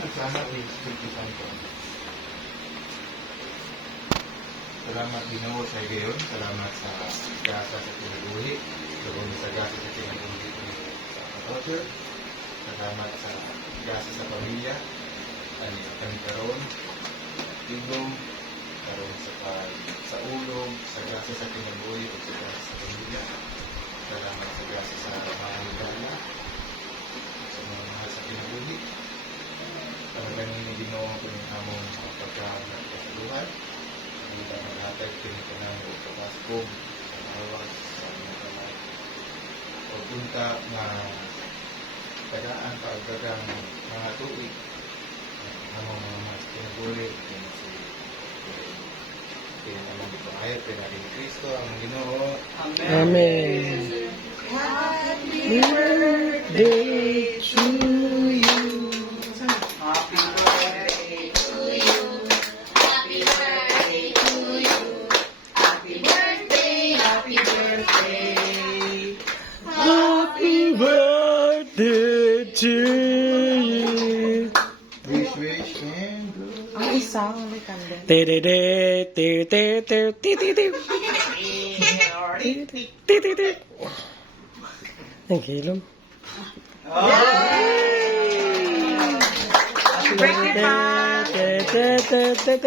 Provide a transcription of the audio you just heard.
nagsama din ko. Salamat Ginoo sa gayon. Salamat sa gasa sa kinabuhi. Doon sa gasa sa kinabuhi sa kapatid. Salamat sa gasa sa pamilya. Ani kami karon. Tigong karon sa ulog, sa gasa sa kinabuhi o sa gasa sa pamilya. Salamat sa gasa sa mga higala. Sa mga mahal sa kinabuhi. Talagang hindi Ginoo ang among pagkaon at kasaluhan. Kita mengatakan kini-kini berkebaskum awas sama pagpunta na tagaan pagdagang mga tuig ng mga mas kinabuhi naman dito ayat pinari ni Kristo ang Ginoo. Amen. Happy birthday to you. Happy birthday to you. Happy birthday to you. Happy birthday, happy birthday. Happy birthday to you. Wish and Ang isang may kanda. Ang kilom. Happy birthday, Pa! Te